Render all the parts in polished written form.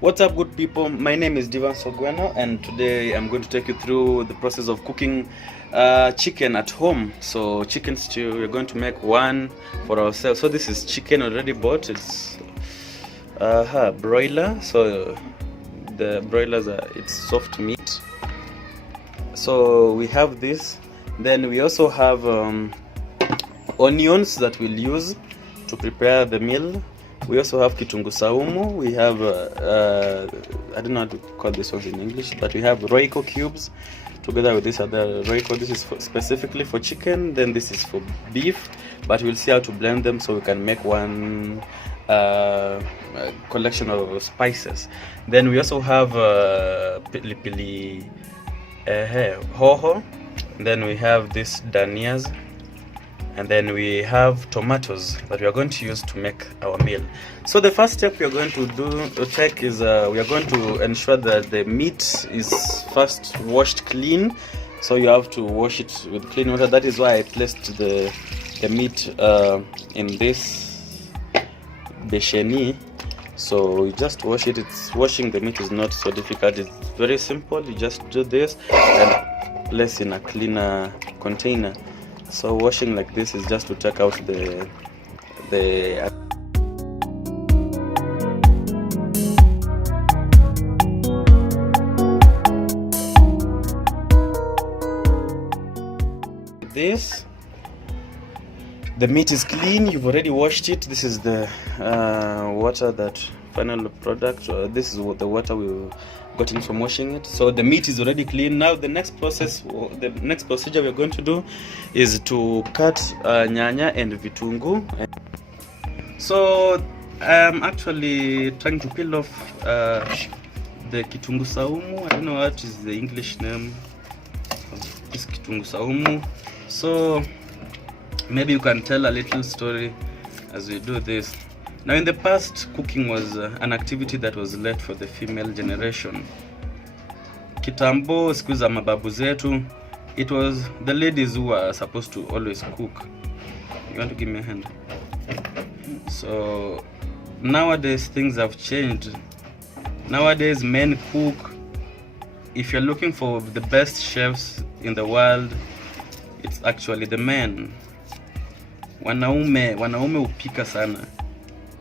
What's up, good people? My name is Devance Ogweno, and today I'm going to take you through the process of cooking chicken at home. So chicken stew, we're going to make one for ourselves. So this is chicken already bought. It's broiler. So the broilers it's soft meat. So we have this. Then we also have onions that we'll use to prepare the meal. We also have kitungu saumu. We have I don't know how to call this one in English, but we have royco cubes together with this other royco. This is specifically for chicken, then this is for beef, but we'll see how to blend them so we can make one collection of spices. Then we also have pilipili hoho. Then we have this danias, and then we have tomatoes that we are going to use to make our meal. So the first step we are going to take is we are going to ensure that the meat is first washed clean. So you have to wash it with clean water. That is why I placed the meat in this besheni. So you just wash it. Washing the meat is not so difficult. It's very simple. You just do this and place in a cleaner container. So washing like this is just to take out the this. The meat is clean. You've already washed it. This is the water, that final product. This is the water we got in from washing it. So the meat is already clean. Now the next procedure we're going to do is to cut nyanya and vitungu. So I'm actually trying to peel off the kitungu saumu. I don't know what is the English name of this kitungu saumu. So maybe you can tell a little story as we do this. Now in the past, cooking was an activity that was left for the female generation. Kitambo, siku za mababu zetu, it was the ladies who were supposed to always cook. You want to give me a hand? So nowadays things have changed. Nowadays men cook. If you're looking for the best chefs in the world, it's actually the men. Wanaume upika sana.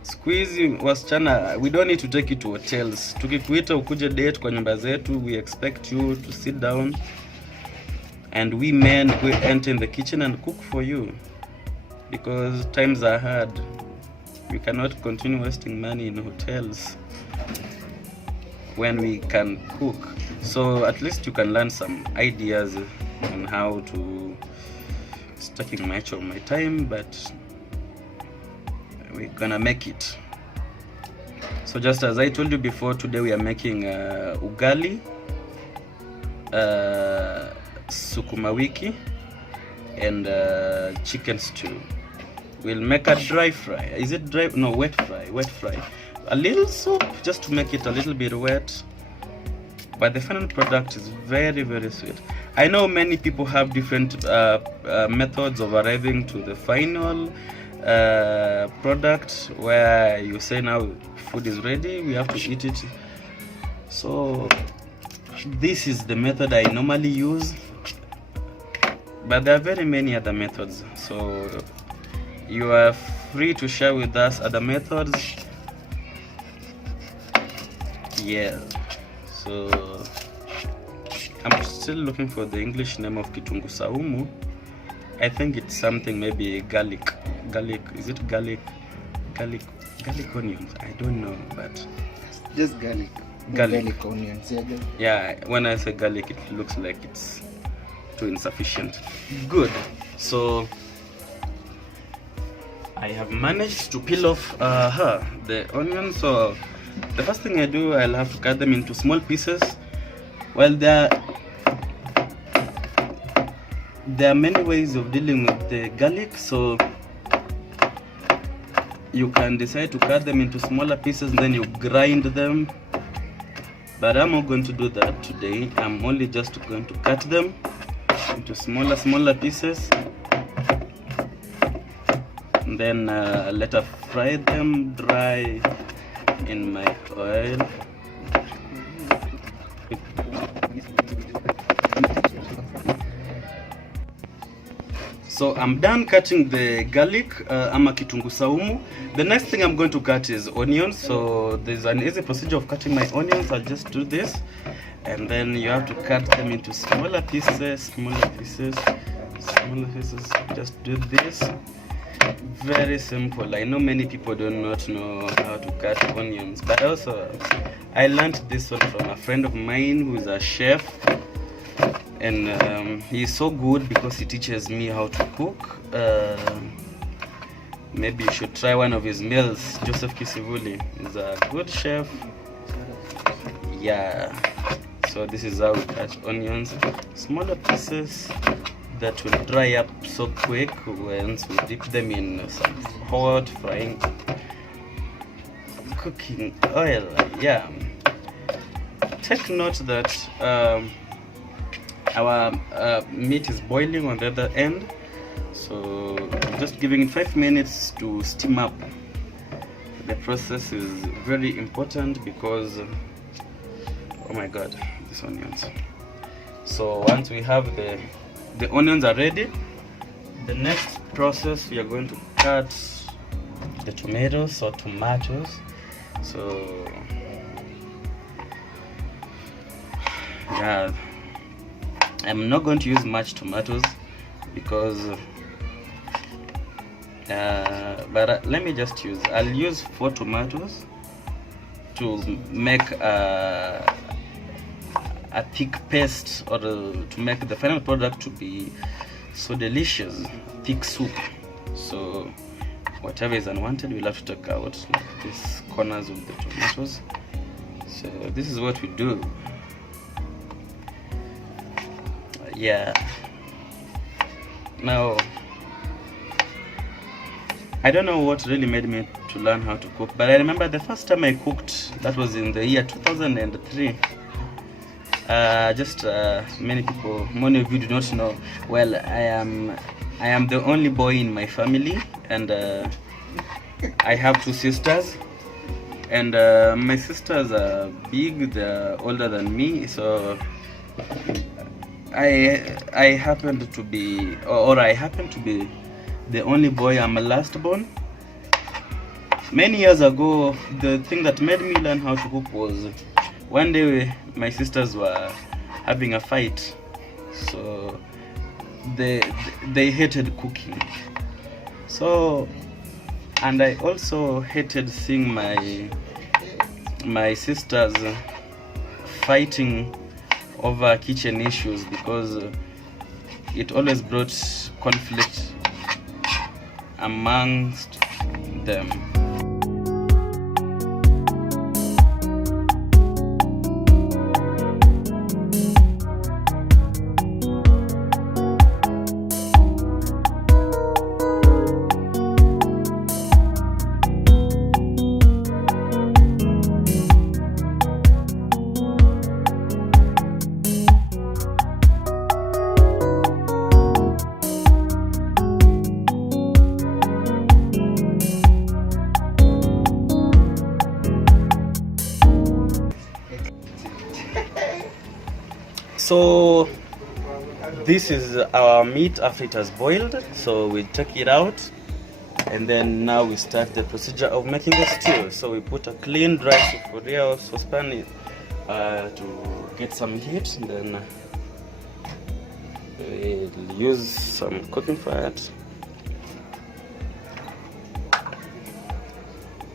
Squeezy wasichana, we don't need to take you to hotels. Tukikuita ukuje date kwa nyumba zetu, we expect you to sit down, and we men will enter in the kitchen and cook for you, because times are hard. We cannot continue wasting money in hotels when we can cook. So at least you can learn some ideas on how to. It's taking much of my time, but we're gonna make it. So just as I told you before, today we are making ugali, Sukuma Wiki, and chicken stew. We'll make a dry fry. Is it dry? No, wet fry. Wet fry. A little soup just to make it a little bit wet. But the final product is very, very sweet. I know many people have different methods of arriving to the final product, where you say now food is ready, we have to eat it. So this is the method I normally use, but there are very many other methods, so you are free to share with us other methods. Yeah, so I'm still looking for the English name of kitungu saumu. I think it's something, maybe garlic. Is it garlic onions? I don't know, but just garlic onions. Yeah, when I say garlic, it looks like it's too insufficient. Good. So I have managed to peel off the onions. So the first thing I do, I'll have to cut them into small pieces. Well, there are many ways of dealing with the garlic, so you can decide to cut them into smaller pieces and then you grind them, but I'm not going to do that today. I'm only just going to cut them into smaller pieces and then let us fry them dry in my oil. So I'm done cutting the garlic, ama kitungu saumu. The next thing I'm going to cut is onions. So there's an easy procedure of cutting my onions. I'll just do this, and then you have to cut them into smaller pieces. Just do this. Very simple. I know many people do not know how to cut onions, but also I learned this one from a friend of mine who is a chef, and he's so good because he teaches me how to cook. Maybe you should try one of his meals. Joseph Kisivuli is a good chef. Yeah, so this is how we cut onions, smaller pieces that will dry up so quick once we dip them in some hot frying cooking oil. Yeah, take note that our meat is boiling on the other end, so I'm just giving it 5 minutes to steam up. The process is very important because, oh my god, these onions. So once we have the onions are ready, the next process we are going to cut the tomatoes or tomatoes. So yeah, I'm not going to use much tomatoes because but let me just I'll use 4 tomatoes to make a thick paste, or to make the final product to be so delicious, thick soup. So whatever is unwanted, we'll have to take out, like these corners of the tomatoes. So this is what we do. Yeah, now I don't know what really made me to learn how to cook, but I remember the first time I cooked, that was in the year 2003. Many of you do not know. Well, I am the only boy in my family, and I have 2 sisters, and my sisters are big, they're older than me, so I happened to be the only boy. I'm a last born. Many years ago, the thing that made me learn how to cook was one day my sisters were having a fight, so they hated cooking. So, and I also hated seeing my sisters fighting over kitchen issues, because it always brought conflict amongst them. So this is our meat after it has boiled. So we take it out, and then now we start the procedure of making the stew. So we put a clean dry sufuria or saucepan to get some heat, and then we'll use some cooking fat.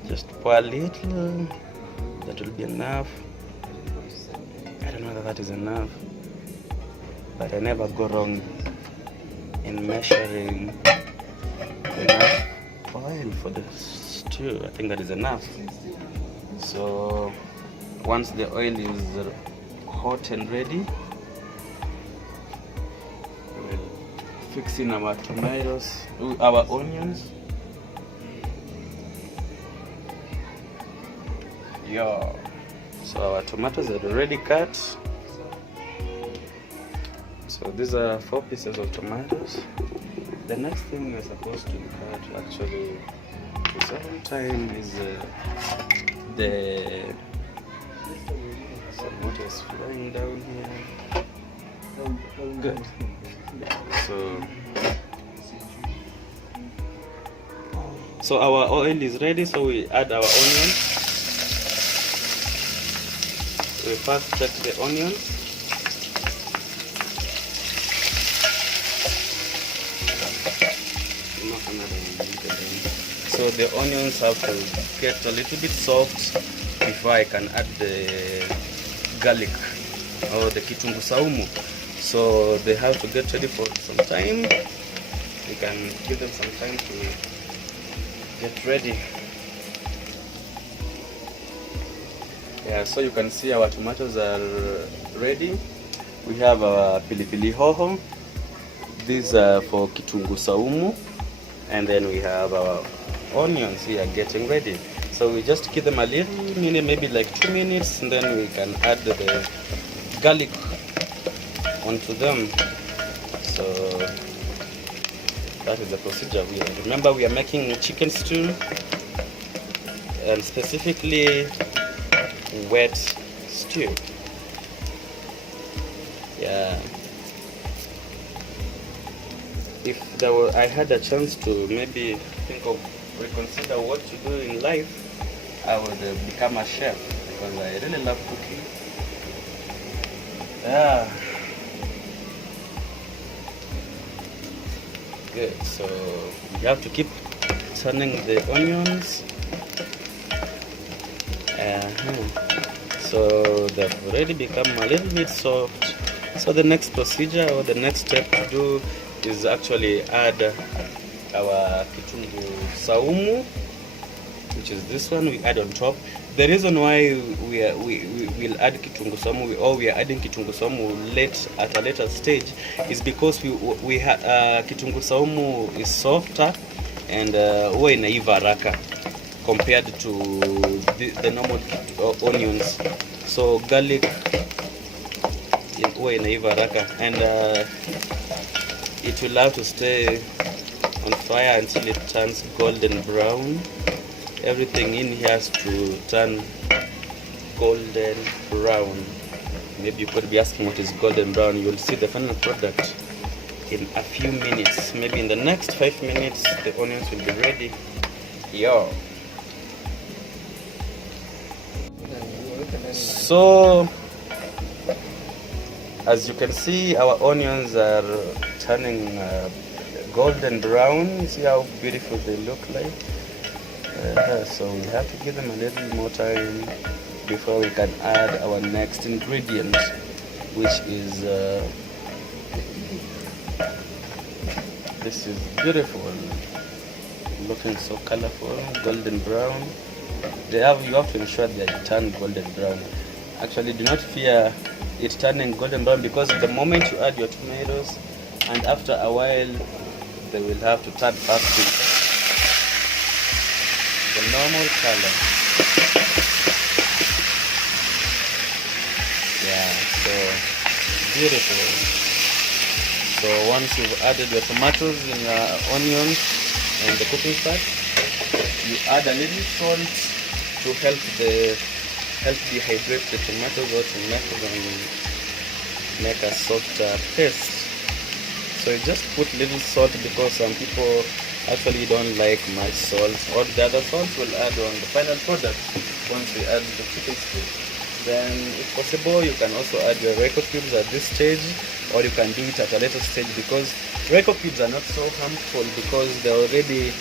Just pour a little, that will be enough. I don't know whether that is enough, but I never go wrong in measuring enough oil for the stew. I think that is enough. So once the oil is hot and ready, we'll fix in our tomatoes, our onions. Yeah. So our tomatoes are already cut. So these are 4 pieces of tomatoes. the next thing we're supposed to look at actually to save time is the some water is flowing down here. Good. So our oil is ready, so we add our onions. We first check the onions. So the onions have to get a little bit soft before I can add the garlic or the kitungu saumu. So they have to get ready for some time. We can give them some time to get ready. Yeah, so you can see our tomatoes are ready. We have our pilipili hoho. These are for kitungu saumu. And then we have our onions here getting ready. So we just give them a little minute, maybe like 2 minutes, and then we can add the garlic onto them. So that is the procedure. Remember, we are making chicken stew, and specifically wet stew. Yeah. If I had a chance to maybe think of reconsider what to do in life, I would become a chef, because I really love cooking. Yeah. Good. So you have to keep turning the onions. So they've already become a little bit soft. So the next procedure, or the next step to do, is actually add our kitungu saumu, which is this one. We add on top. The reason why we will add kitungu saumu, or we are adding kitungu saumu at a later stage, is because kitungu saumu is softer and huwa inaiva haraka compared to the normal onions. So garlic huwa inaiva haraka, and it will have to stay on fire until it turns golden brown. Everything in here has to turn golden brown. Maybe you could be asking what is golden brown. You will see the final product in a few minutes. Maybe in the next 5 minutes the onions will be ready. So as you can see, our onions are turning golden brown. See how beautiful they look like. So we have to give them a little more time before we can add our next ingredient, which is this is beautiful, looking so colorful, golden brown. You have to ensure they turn golden brown. Actually, do not fear it turning golden brown, because the moment you add your tomatoes, and after a while they will have to turn back to the normal color. Yeah, so beautiful. So once you've added your tomatoes and your onions and the cooking fat, you add a little salt to help dehydrate the tomatoes, or to make a softer paste. So you just put little salt, because some people actually don't like much salt. Or the other salt will add on the final product once we add the chicken stew. Then, if possible, you can also add your Royco cubes at this stage, or you can do it at a later stage, because Royco cubes are not so harmful, because they're already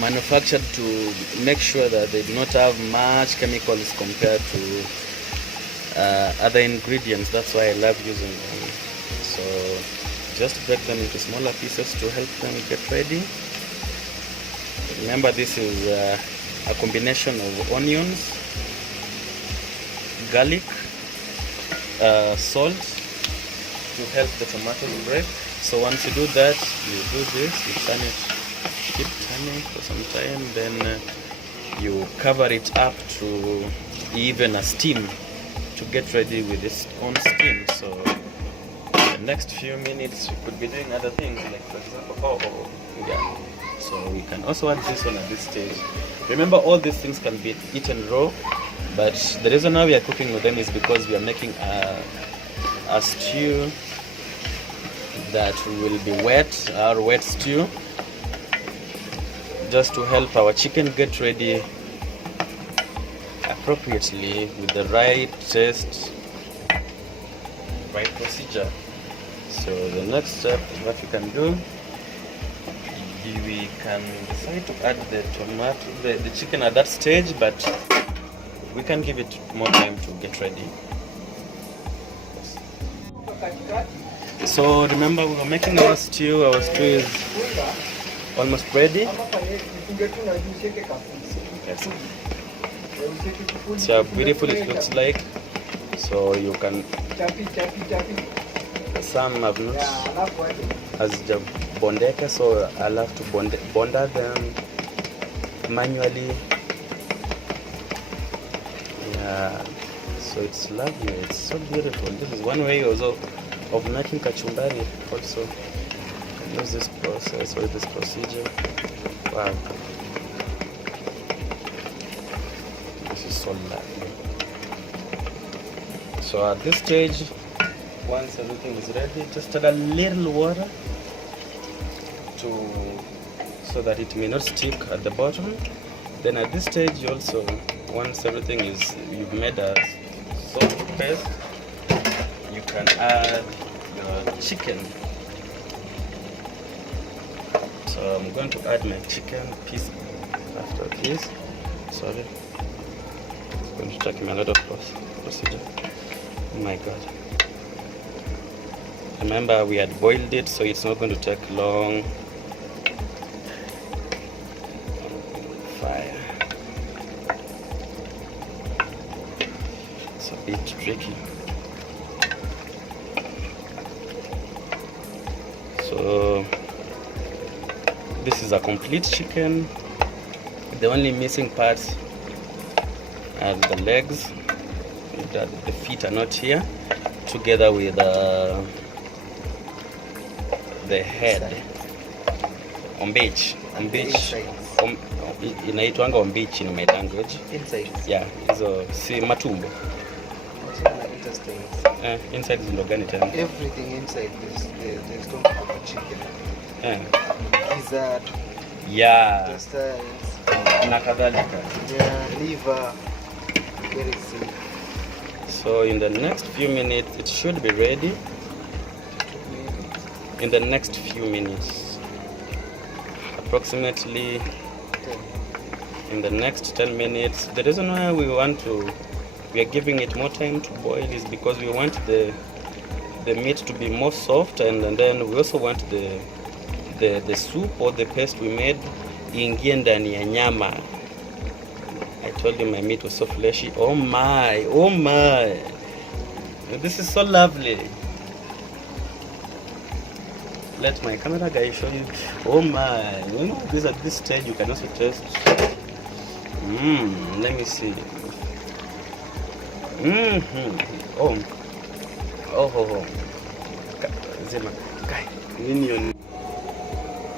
manufactured to make sure that they do not have much chemicals compared to other ingredients. That's why I love using them. So just break them into smaller pieces to help them get ready. Remember, this is a combination of onions, garlic, salt to help the tomatoes break. So once you do that, you do this, you turn it, keep turning for some time, then you cover it up to even a steam to get ready with its own steam. So next few minutes we could be doing other things, like for example, yeah. So we can also add this one at this stage. Remember, all these things can be eaten raw, but the reason why we are cooking with them is because we are making a stew that will be wet, our wet stew, just to help our chicken get ready appropriately with the right taste, right procedure. So the next step, what we can do, we can decide to add the tomato, the chicken at that stage, but we can give it more time to get ready. So remember, we were making our stew. Our stew is almost ready. See how beautiful it looks like. So you can, some have not as the bondeka, so I'll have to bonder them manually. Yeah, so it's lovely, it's so beautiful. This is one way also of making kachumbari. Also use this process or this procedure. Wow, this is so lovely. So at this stage, once everything is ready, just add a little water so that it may not stick at the bottom. Then at this stage, also, once everything is, you've made a soft paste, you can add your chicken. So I'm going to add my chicken piece after this. Sorry, it's going to take me a lot of procedure. Oh my god. Remember, we had boiled it, so it's not going to take long. Fire. It's a bit tricky. So this is a complete chicken. The only missing parts are the legs. The feet are not here, together with the head. Ombich inaitwanga ombich in my language. Inside. Yeah, hizo si matumbo. Inside is ndogani tena. Everything inside the stomach of a chicken. Gizzard. Yeah. Intestines. Na kadhalika. Yeah, liver. Very simple. So in the next few minutes, it should be ready. In the next few minutes, approximately 10. In the next 10 minutes. The reason why we are giving it more time to boil is because we want the meat to be more soft, and then we also want the soup or the paste we made ingie ndani ya nyama. I told you my meat was so fleshy. Oh my, this is so lovely. Let my camera guy show you. Oh my, you know, this at this stage you can also taste. Let me see.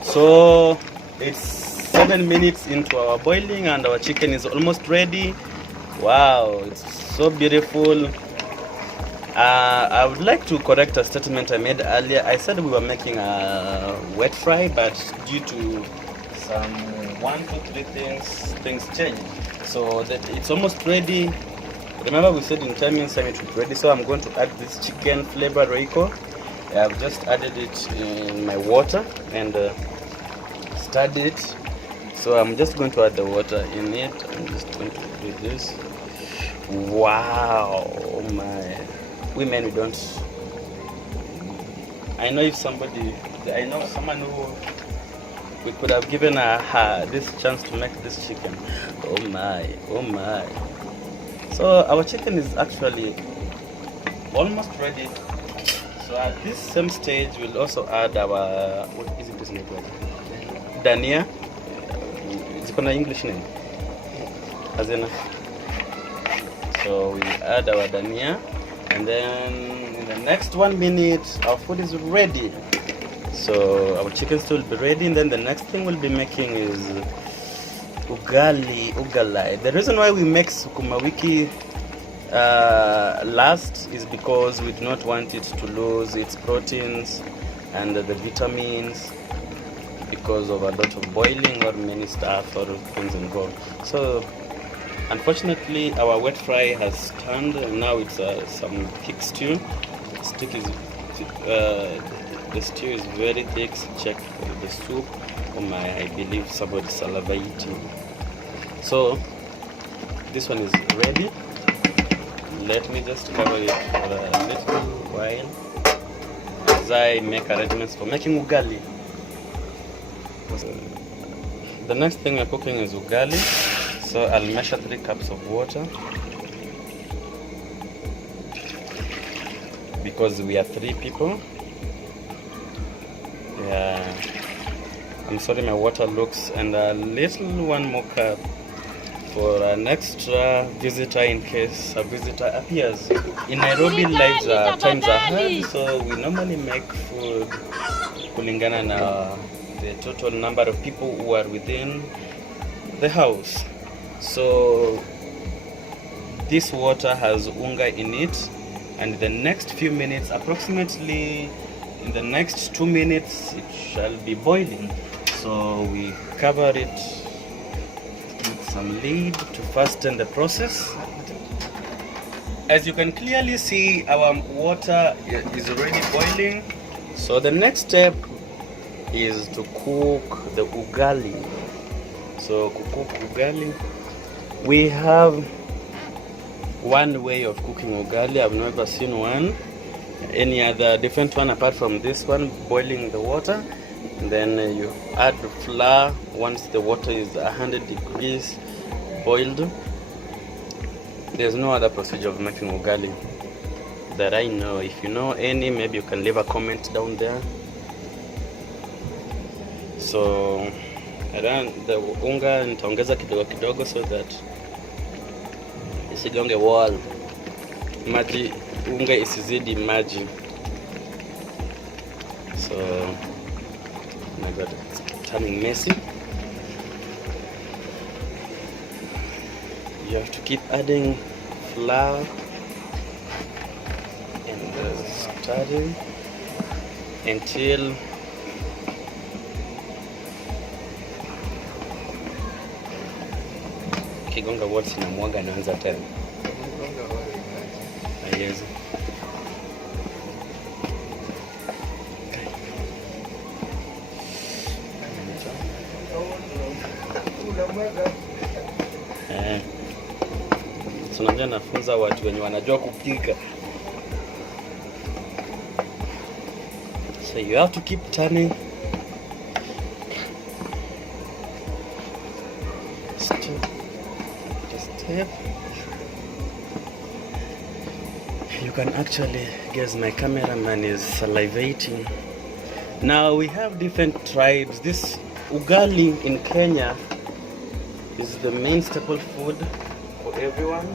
So it's 7 minutes into our boiling and our chicken is almost ready. Wow, it's so beautiful. I would like to correct a statement I made earlier. I said we were making a wet fry, but due to some 1, 2, 3 things changed. So that it's almost ready. Remember, we said in 10 minutes time it would be ready. So I'm going to add this chicken flavor Royco. I've just added it in my water and stirred it. So I'm just going to add the water in it. I'm just going to do this. Wow, oh my. Women, we don't. I know someone who we could have given her this chance to make this chicken. Oh my. So our chicken is actually almost ready. So at this same stage, we'll also add our, what is it this name? Dania. It's got an English name. Azena. So we add our dania, and then in the next 1 minute our food is ready. So our chicken stew will be ready, and then the next thing we'll be making is ugali. The reason why we make Sukuma Wiki last is because we do not want it to lose its proteins and the vitamins because of a lot of boiling or many stuff or things involved. So unfortunately our wet fry has turned, and now it's some thick stew. The stew is very thick. Check the soup. Oh my, I believe somebody salivating. So this one is ready. Let me just cover it for a little while as I make arrangements for making ugali. The next thing we're cooking is ugali. So I'll measure 3 cups of water because we are 3 people. Yeah, I'm sorry my water looks, and a little 1 more cup for an extra visitor in case a visitor appears. In Nairobi lives times are hard, so we normally make food kulingana na the total number of people who are within the house. So this water has unga in it, and the next few minutes, approximately in the next 2 minutes, it shall be boiling. So we cover it with some lid to fasten the process. As you can clearly see, our water is already boiling. So the next step is to cook the ugali. So to cook ugali, we have one way of cooking ugali. I've never seen any other different one apart from this one, boiling the water. And then you add the flour once the water is 100 degrees boiled. There's no other procedure of making ugali that I know. If you know any, maybe you can leave a comment down there. So the unga nitaongeza kidogo kidogo so that isigonge wall. Maji, unga isizidi maji. So I got it turning messy. You have to keep adding flour and stirring until kigonga walls inamwaga naanza tena. Yes. Tunajua nafunza watu wenye wanajua kupika. So you have to keep turning. Step. You can actually guess my cameraman is salivating. Now we have different tribes. This ugali in Kenya is the main staple food for everyone.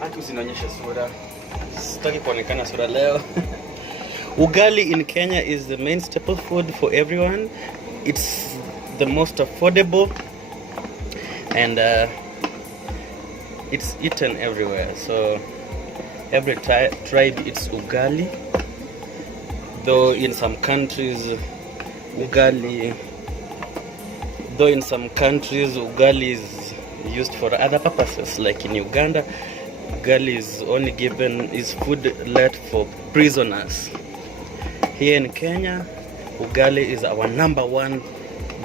Hata usinionyeshe sura. Sitaki kuonekana sura leo. Ugali in Kenya is the main staple food for everyone. It's the most affordable, and it's eaten everywhere. So every tribe eats ugali. Though in some countries ugali is used for other purposes. Like in Uganda, ugali is food left for prisoners. Here in Kenya, ugali is our #1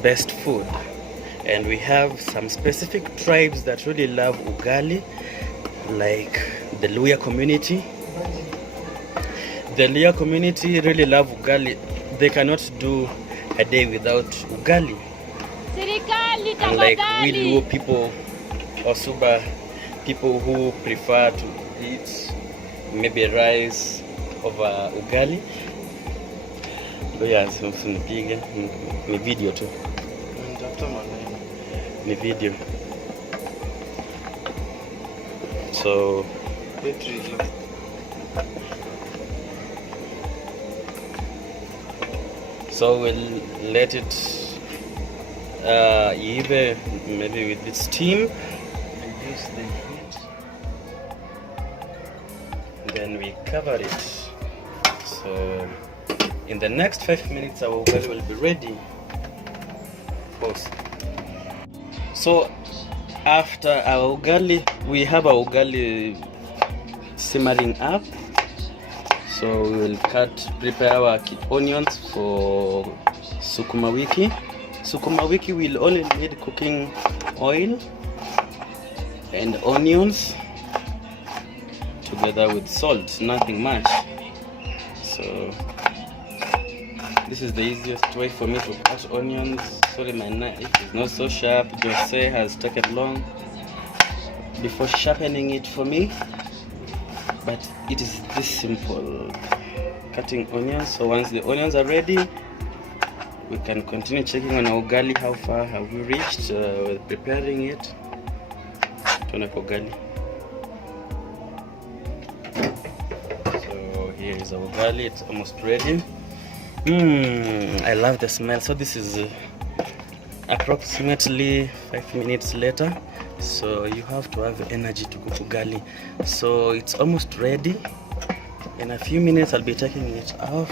best food, and we have some specific tribes that really love ugali, like the Luya community. The Luya community really love ugali. They cannot do a day without ugali. Unlike we Luo people or Suba people who prefer to eat maybe rice over ugali. But yeah, ni video tu. Ni video. So So we'll let it either maybe with the steam, reduce the heat, then we cover it. So in the next 5 minutes our ugali will be ready. Pause. So after our ugali, we have our ugali simmering up. So we will prepare our onions for Sukuma Wiki. Sukuma Wiki will only need cooking oil and onions together with salt, nothing much. So this is the easiest way for me to cut onions. Sorry, my knife is not so sharp. Jose has taken long before sharpening it for me, but it is this simple, cutting onions. So once the onions are ready, we can continue checking on our ugali. How far have we reached with preparing it? Tuna ugali. So here is our ugali. It's almost ready. I love the smell. So this is approximately 5 minutes later. So you have to have energy to cook ugali. So it's almost ready. In a few minutes I'll be taking it off.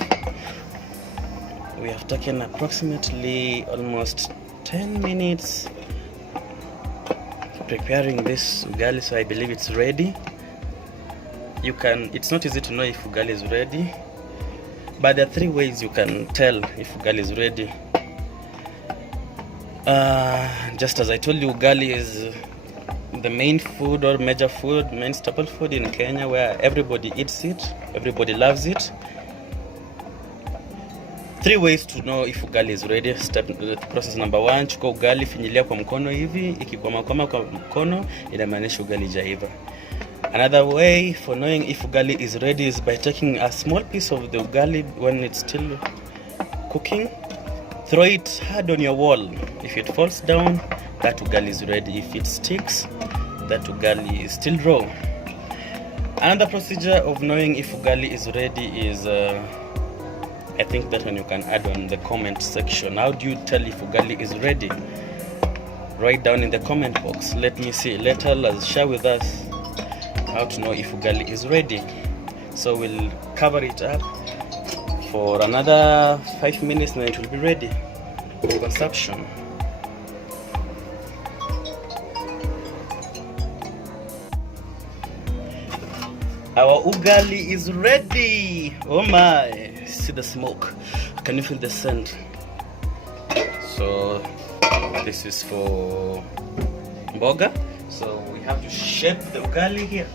We have taken approximately almost 10 minutes preparing this ugali, so I believe it's ready. It's not easy to know if ugali is ready, but there are 3 ways you can tell if ugali is ready. Just as I told you, ugali is the main food or major food, main staple food in Kenya, where everybody eats it, everybody loves it. 3 ways to know if ugali is ready. Process number 1, chukua ugali, finyilia kwa mkono hivi, ikikwama kwa mkono inamaanisha ugali jaiva. Another way for knowing if ugali is ready is by taking a small piece of the ugali when it's still cooking, throw it hard on your wall. If it falls down, that ugali is ready. If it sticks, that ugali is still raw. Another procedure of knowing if ugali is ready is I think that one you can add on the comment section. How do you tell if ugali is ready? Write down in the comment box. Let me see. Let us share with us how to know if ugali is ready. So we'll cover it up for another 5 minutes and it will be ready for consumption. Our ugali is ready. Oh my, see the smoke. Can you feel the scent? So this is for mboga. So we have to shape the ugali here.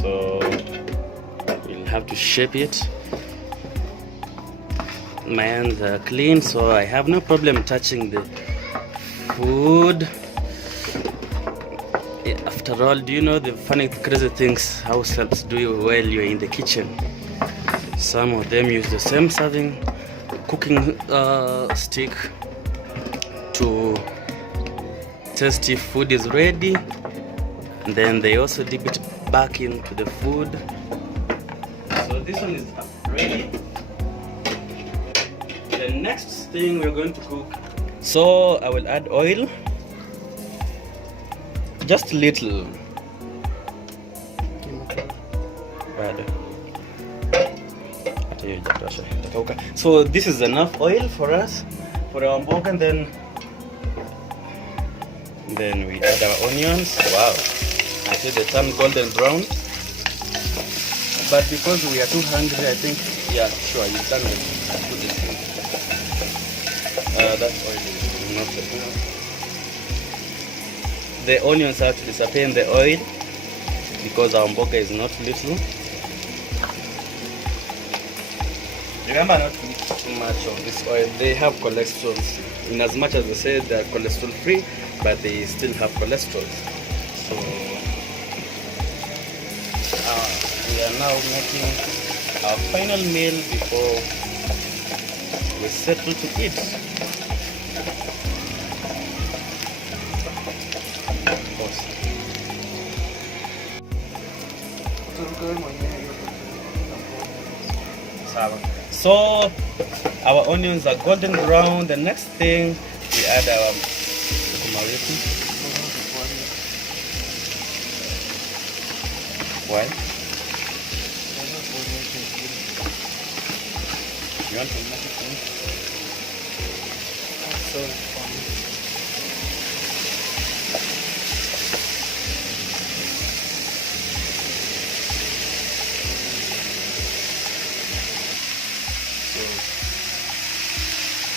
So we'll have to shape it. My hands are clean, so I have no problem touching the food. After all, do you know the funny, crazy things house helps do while you're in the kitchen? Some of them use the same serving cooking stick to test if food is ready, and then they also dip it back into the food. So this one is ready. The next thing we're going to cook, so I will add oil, just little. So this is enough oil for us, for our mboga, and then we add our onions. Wow, until they turn golden brown. But because we are too hungry, I think, yeah, sure, you turn them. That oil is not enough. The onions have to disappear in the oil because our mboga is not little. Remember not to mix too much of this oil. They have cholesterol. In as much as they say they are cholesterol free, but they still have cholesterol. So we are now making our final meal before we settle to eat. So our onions are golden brown. The next thing we add our Sukuma Wiki. Why? You want to make it?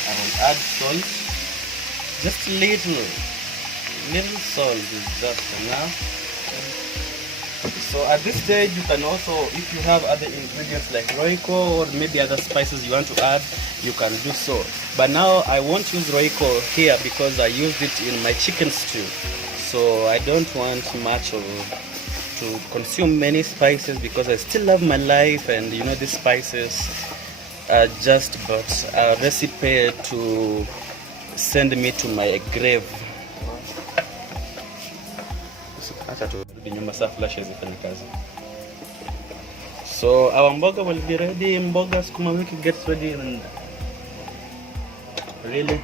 I will add salt, just little salt is just enough. So at this stage you can also, if you have other ingredients like roiko or maybe other spices you want to add, you can do so. But now I won't use roiko here because I used it in my chicken stew. So I don't want much to consume many spices because I still love my life, and you know, these spices are just but a recipe to send me to my grave. So our mboga will be ready. Mboga Sukuma Wiki gets ready in really.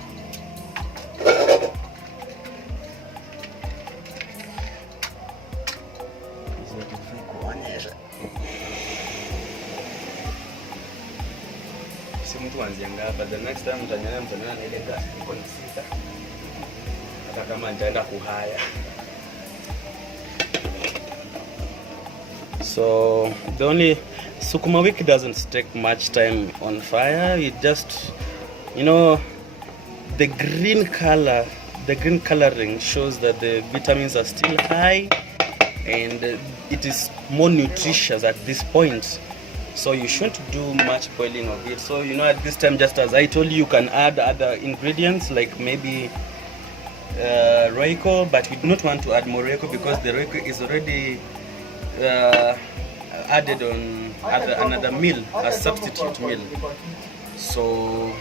But the next time mtanyana na ile gas iko ni sita. Hata kama nitaenda kuhaya. So the only Sukuma Wiki doesn't take much time on fire. It just, you know, the green coloring shows that the vitamins are still high and it is more nutritious at this point. So you shouldn't do much boiling of it. So you know, at this time, just as I told you, you can add other ingredients like maybe roiko, but we do not want to add more roiko because the roiko is already added on another meal, a substitute meal. So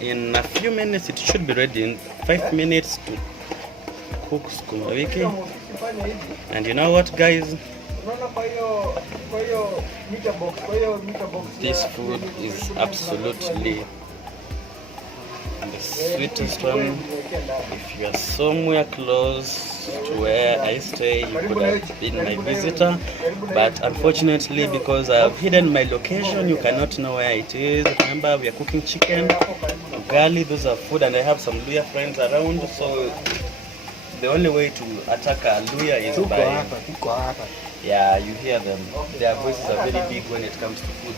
in a few minutes it should be ready. In 5 minutes to cook Sukuma Wiki. And you know what, guys? This food is absolutely the sweetest one. If you are somewhere close to where I stay, you could have been my visitor, but unfortunately, because I have hidden my location, you cannot know where it is. Remember, we are cooking chicken, ugali, those are food, and I have some Luya friends around, so the only way to attack a Luya is by... Yeah, you hear them. Their voices are very big when it comes to food.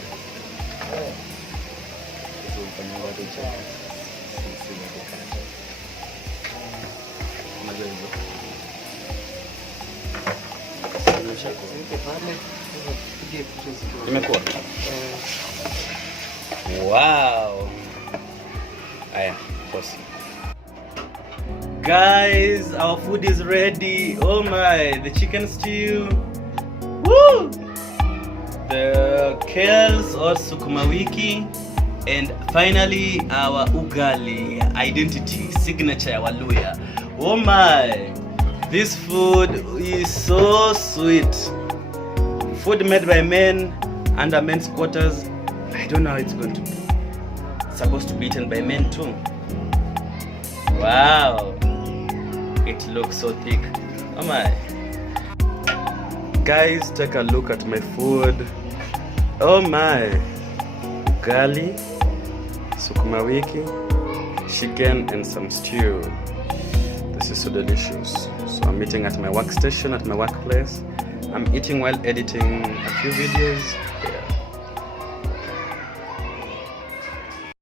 Wow. Guys, our food is ready. Oh my, the chicken stew. Woo! The kales or Sukuma Wiki, and finally our ugali, identity, signature, our Luya. Oh my, this food is so sweet. Food made by men under men's quarters. I don't know how it's going to be. It's supposed to be eaten by men too. Wow, it looks so thick. Oh my. Guys, take a look at my food. Oh my, ugali, Sukuma Wiki, chicken and some stew. This is so delicious. So I'm eating at my workstation, at my workplace. I'm eating while editing a few videos. Yeah.